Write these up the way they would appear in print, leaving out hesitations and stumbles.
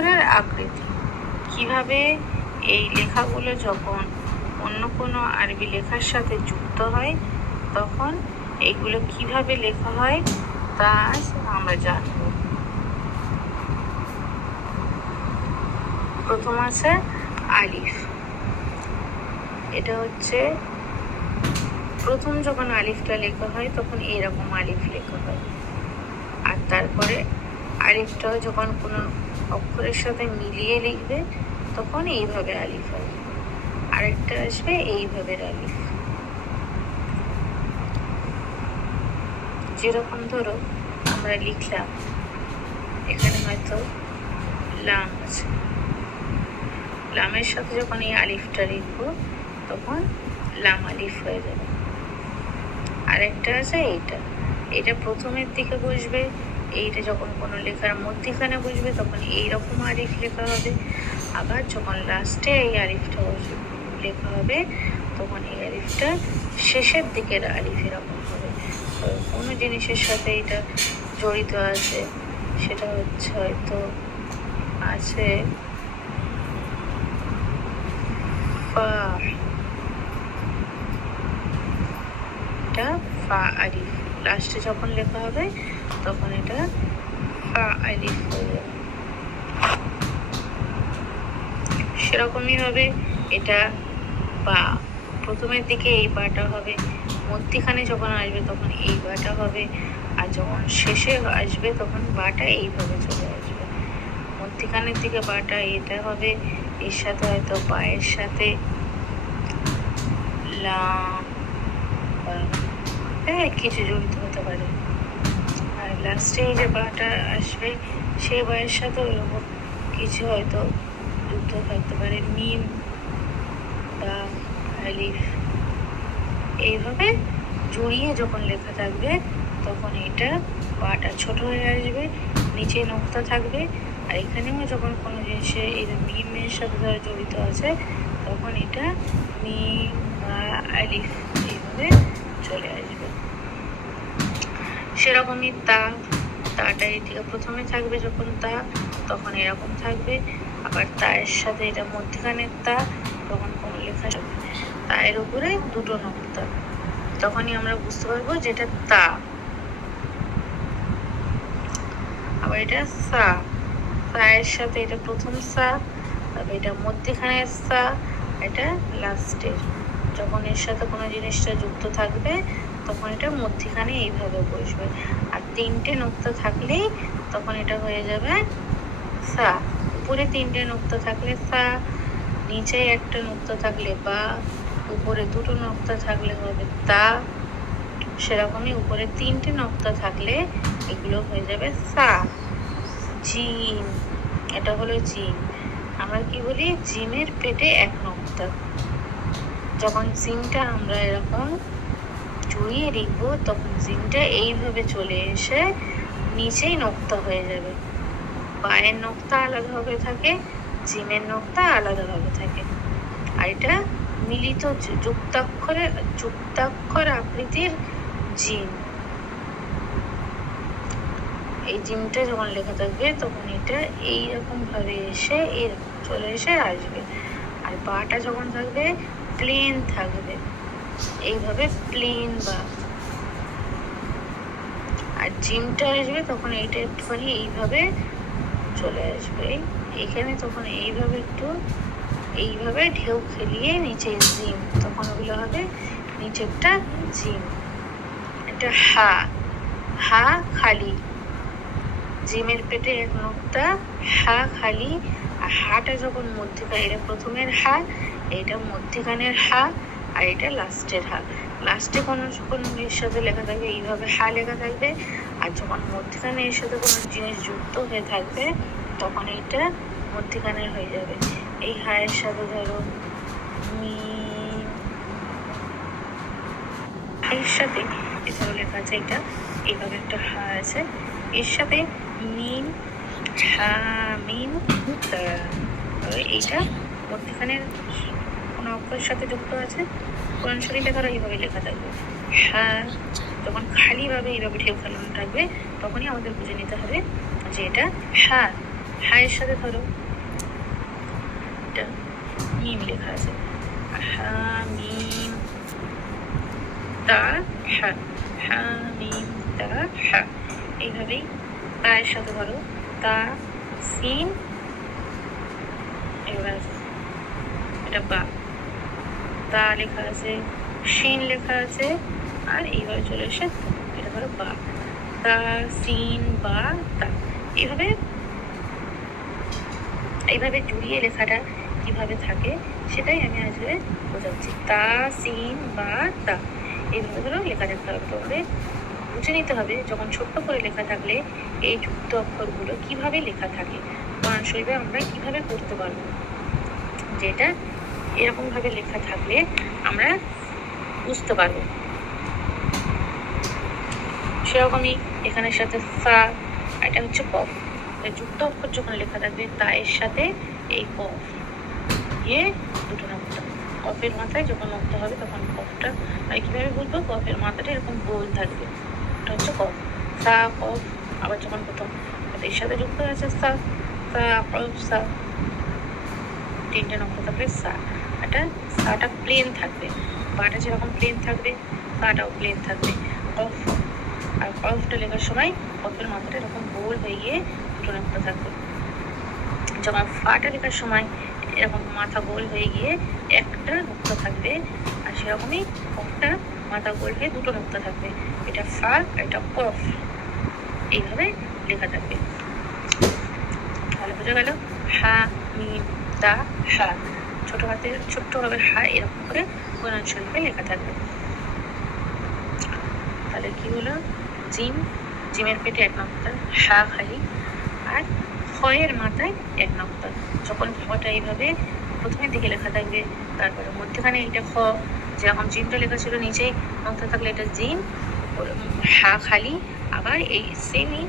অক্ষরের আকৃতি। কিভাবে এই লেখাগুলো যখন অন্য কোনো আরবি লেখার সাথে যুক্ত হয় তখন এইগুলো কিভাবে লেখা হয় তা আজ আমরা জানব। প্রথম আছে আলিফ। এটা হচ্ছে প্রথম যখন আলিফটা লেখা হয় তখন এরকম আলিফ লেখা হয়, আর তারপরে আলিফটাও যখন কোনো অক্ষরের সাথে মিলিয়ে লিখবে তখন এইভাবে আলিফ হবে, আরেকটা আসবে এইভাবে আলিফ। যেরকম ধরো আমরা লিখলাম, এখানে হয়তো লাম আছে, লামের সাথে যখন এই আলিফটা লিখবো তখন লাম আলিফ হয়ে যাবে। আরেকটা আছে এইটা, এটা প্রথমের দিকে বসবে, এইটা যখন কোনো লেখার মধ্যিখানে বসবে তখন এইরকম আলিফ লেখা হবে, আবার যখন লাস্টে এই আলিফটা লেখা হবে তখন এই আলিফটা শেষের দিকের আলিফ এরকম হবে। কোনো জিনিসের সাথে এটা জড়িত আছে, সেটা হচ্ছে হয়তো আছে ফা, এটা ফা আলিফ, লাস্টে যখন লেখা হবে তখন এটা ফা আলিফ হয়ে যাবে। সেরকমই হবে এটা বা, প্রথমের দিকে এই বাটা হবে, মধ্যিখানে যখন আসবে তখন এই বাটা হবে, আর যখন শেষে আসবে তখন বাটা এইভাবে চলে আসবে। মধ্যিখানের দিকে বাটা এটা হবে, এর সাথে হয়তো বায়ের সাথে লাম কিছু জড়িত হতে পারে, আর লাস্টে যে বাটা আসবে সেই বায়ের সাথে ওইরকম কিছু হয়তো যুক্ত থাকতে পারে, মিম বা আলিফ। এইভাবে জড়িয়ে যখন লেখা থাকবে তখন এটা বাটা ছোট হয়ে আসবে, নিচে নোক্তা থাকবে, আর এখানেও যখন কোনো জিনিসে এই মিমের সাথে ধরে জড়িত আছে তখন এটা মিম বা আলিফ এইভাবে চলে আসবে। সেরকমই তাটা এদিকে প্রথমে থাকবে, যখন তা তখন এরকম থাকবে, আবার তায়ের সাথে এটা মধ্যখানের তা, তখন কোনো লেখা থাকবে তায়ের উপরে দুটো নোক্তা, তখনই আমরা বুঝতে পারবো যেটা তা। আবার এটা সা, সায়ের সাথে এটা প্রথম সা, তারপর এটা মধ্যখানের সা, এটা লাস্টের, যখন এর সাথে কোনো জিনিসটা যুক্ত থাকবে তখন এটা মধ্যখানে এইভাবে বসবে, আর তিনটে নোক্তা থাকলেই তখন এটা হয়ে যাবে সা। উপরে তিনটে নোক্তা থাকলে সা, নিচে একটা নোক্তা থাকলে বা, উপরে দুটো নোক্তা থাকলে হবে তা, সেরকমই উপরে তিনটে নোক্তা থাকলে এগুলো হয়ে যাবে সা। জিম, এটা হলো জিম। আমরা কি বলি, জিমের পেটে এক নোক্তা। যখন জিমটা আমরা এরকম জড়িয়ে লিখবো তখন জিমটা এইভাবে চলে এসে নিচেই নোক্তা হয়ে যাবে। বায়ের নোক্তা আলাদাভাবে থাকে, জিমের নোক্তা আলাদাভাবে থাকে, আর এটা মিলিত যুক্তাক্ষর আকৃতির জিম। এই জিমটা যখন লেখা থাকবে তখন এটা এইরকম ভাবে এসে এরকম চলে এসে আসবে, আর বাটা যখন থাকবে প্লেন থাকবে, এইভাবে প্লেন বা, আর জিমটা আসবে তখন এইটা একটুখানি এইভাবে চলে আসবে এখানে, তখন এইভাবে একটু এইভাবে ঢেউ খেলিয়ে নিচে জিম, তখন ওগুলো হবে নিচেরটা জিম। এটা হা, হা খালি, জিমের পেটে এক নোক্তা, হা খালি, আর হাটা যখন মধ্যখানে, এটা প্রথমের হা, এটা মধ্যখানের হা, আর এটা লাস্টের হা। লাস্টে কোনো এর সাথে লেখা থাকবে এইভাবে হা লেখা থাকবে, আর যখন মধ্যখানে এর সাথে কোনো জিনিস যুক্ত হয়ে থাকবে তখন এইটা মধ্যখানের হয়ে যাবে। এই হায়ের সাথে ধরো এর সাথে এছাড়াও লেখা আছে, এটা এইভাবে একটা হা আছে, এর সাথে মিম, হা মিম, এইটা মধ্যখানের কোনো অক্ষরের সাথে যুক্ত আছে, কোরআন শরীফে ধরো এইভাবে লেখা থাকবে হ্যাঁ, যখন খালিভাবে এইভাবে ঢেউ খেলানো থাকবে তখনই আমাদের বুঝে নিতে হবে যে এটা হ্যাঁ। হায়ের সাথে ধরো এটা মিম লেখা আছে, হা মিম তা হা, হা মিম তা হা। এইভাবেই তায়ের সাথে ধরো তা সিন, এবার এটা বা, তা লেখা আছে, শিন লেখা আছে, আর এইভাবে চলে এসে এটা ধরো বা, তা সিন বা তা। এইভাবে এইভাবে জুড়িয়ে লেখাটা কিভাবে থাকে সেটাই আমি আজকে বোঝাচ্ছি। তা সিন বা তা এইভাবে ধরো লেখা থাকতে হবে। তোমাদের বুঝে নিতে হবে যখন ছোট্ট করে লেখা থাকলে এই যুক্ত অক্ষরগুলো কিভাবে লেখা থাকে, কোরআন শরীফে আমরা কিভাবে করতে পারবো। যেটা এরকম ভাবে লেখা থাকলে আমরা বুঝতে পারবো। সেরকমই এখানের সাথে সা, এটা হচ্ছে কফ। যুক্ত অক্ষর যখন লেখা থাকবে তায়ের সাথে এই কফ গিয়ে দুটো নক্তা, কফের মাথায় যখন নক্তা হবে তখন কফটা, আর কিভাবে বলবো, কফের মাথাটা এরকম গোল থাকবে, এটা হচ্ছে কফ। সা কফ, আবার যখন প্রথম এর সাথে যুক্ত আছে সা, সা কফ সা, তিনটে নক্তা থাকবে সা। এটা সাটা প্লেন থাকবে, বাটা যেরকম প্লেন থাকবে সাটাও প্লেন থাকবে। কফ, আর কফটা লেখার সময় কফের মাথাটা এরকম গোল হয়ে গিয়ে দুটো নক্তা থাকবে। যখন ফাটা লেখার সময় এরকম মাথা গোল হয়ে গিয়ে একটা নক্তা থাকবে, আর সেরকমই কফটা মাথা গোল হয়ে দুটো নক্তা থাকবে। এটা ফা, এটা কফ, এইভাবে লেখা থাকবে। ভালো বোঝা গেল? হা মিম তা হা, ছোট হাতের ছোট্ট হবে হা, এরকম করে কোরআন শরীফে লেখা থাকবে। তাহলে কি হলো, জিম, জিমের পেটে এক নক্তা, হা খালি, আর খয়ের মাথায় এক নক্তা। যখন খটা এইভাবে প্রথমের দিকে লেখা থাকবে, তারপরে মধ্যখানে এটা খ, যেরকম জিমটা লেখা ছিল নিচেই নক্তা থাকলে এটা জিম, হা খালি। আবার এই সেমই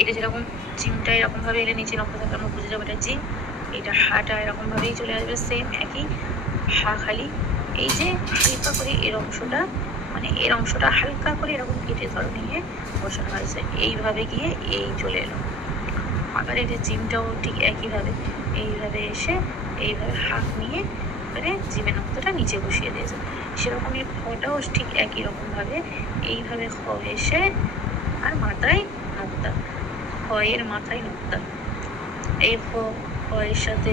এটা যেরকম জিমটা এরকম ভাবে এলে নিচে নক্তা থাকলে আমরা বুঝে যাবো এটা জিম, এটা হাটা এরকম ভাবেই চলে আসবে সেম একই, হা খালি। এই যে হালকা করে এর অংশটা, মানে এর অংশটা হালকা করে এরকম কেটে ধরো নিয়ে বসানো হয়েছে, এইভাবে গিয়ে এই চলে এলো। আবার এই যে জিমটাও ঠিক একইভাবে এইভাবে এসে এইভাবে হাফ নিয়ে এবারে জিমের নক্তাটা নিচে বসিয়ে দিয়েছে। সেরকমই খটাও ঠিক একই রকমভাবে এইভাবে খ এসে আর মাথায় নক্তা, খয়ের মাথায় নক্তা। এই খয়ের সাথে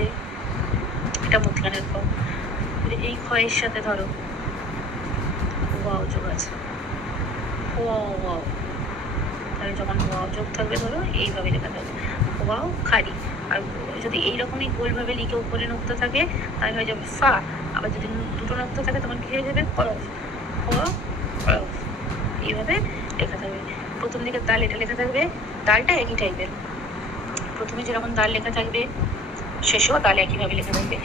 এটা মধ্যখানের খ, এই খয়ের সাথে ধরো ওয়াও যোগ আছে, ওয়াও, তাহলে যখন ওয়াও যোগ থাকবে ধরো এইভাবে লেখা থাকবে ওয়াও খালি। আর যদি এইরকমই গোলভাবে লিখে উপরে নক্তা থাকে তাহলে হয়ে যাবে ফা, আবার যদি দুটো নক্তা থাকে তখন কি হয়ে যাবে কলফ, কলফ, এইভাবে লেখা থাকবে। প্রথম দিকে দাল এটা লেখা থাকবে, দালটা একই টাইপের, প্রথমে যেরকম দাল লেখা থাকবে শেষেও দাল একইভাবে লেখা থাকবে।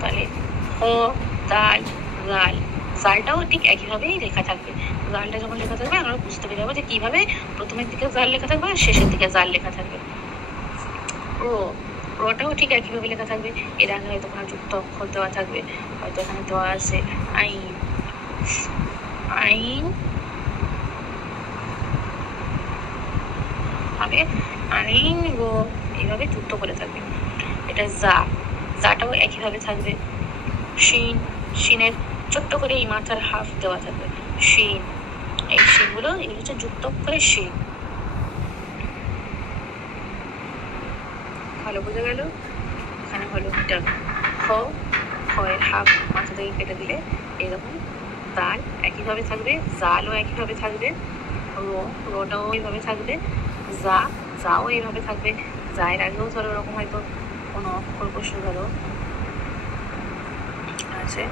তাহলে হ দাল লাল, জালটাও ঠিক একইভাবেই লেখা থাকবে। জালটা যখন লেখা থাকবে আমরা বুঝতে পেরে যাবো যে কিভাবে প্রথমের দিকে জাল লেখা থাকবে আর শেষের দিকে জাল লেখা থাকবে। রটাও ঠিক একইভাবে লেখা থাকবে। এর আগে হয়তো কোনো যুক্ত অক্ষর দেওয়া থাকবে, হয়তো এখানে দেওয়া আছে আইন, আইন হবে আইন গো, এইভাবে যুক্ত করে থাকবে। এটা যা, যাটাও একইভাবে থাকবে। শিন, শিনের ছোট্ট করে এই মাথার হাফ দেওয়া থাকবে শিন, এই শিনগুলো এই হচ্ছে যুক্ত করে শিন। ভালো বোঝা গেল? এখানে হলো এটা খ, খয়ের হাফ মাথা থেকে কেটে দিলে এরকম দাল একইভাবে থাকবে, জালও একইভাবে থাকবে, রোটাও এইভাবে থাকবে, যাও এইভাবে থাকবে। যায়ের আগেও ধরো ওরকম হয়তো কোনো অক্ষর প্রশ্ন ধরো আছে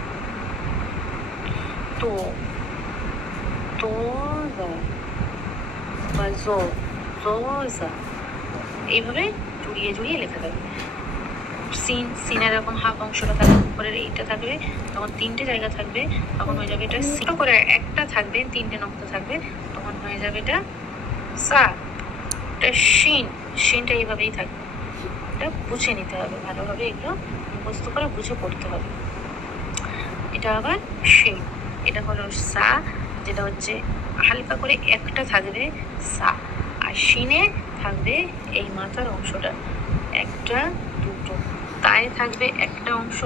তো, তো বা জো, এইভাবে জুড়িয়ে জুড়িয়ে লেখা থাকবে। সিন, সিনের এরকম হাফ অংশটা থাকবে, উপরের এইটা থাকবে, তখন তিনটে জায়গা থাকবে, তখন হয়ে যাবে এটা সিন করে একটা থাকবে, তিনটে নক্তা থাকবে, তখন হয়ে যাবে এটা সা। এটা শিন, শিনটা এইভাবেই থাকবে। এটা বুঝে নিতে হবে ভালোভাবে, এগুলো মুখস্থ করে বুঝে পড়তে হবে। এটা আবার শিন, এটা হলো সা, যেটা হচ্ছে হালকা করে একটা থাকবে সা, আর শিনে থাকবে এই মাথার অংশটা একটা দুটো, তাই থাকবে একটা অংশ,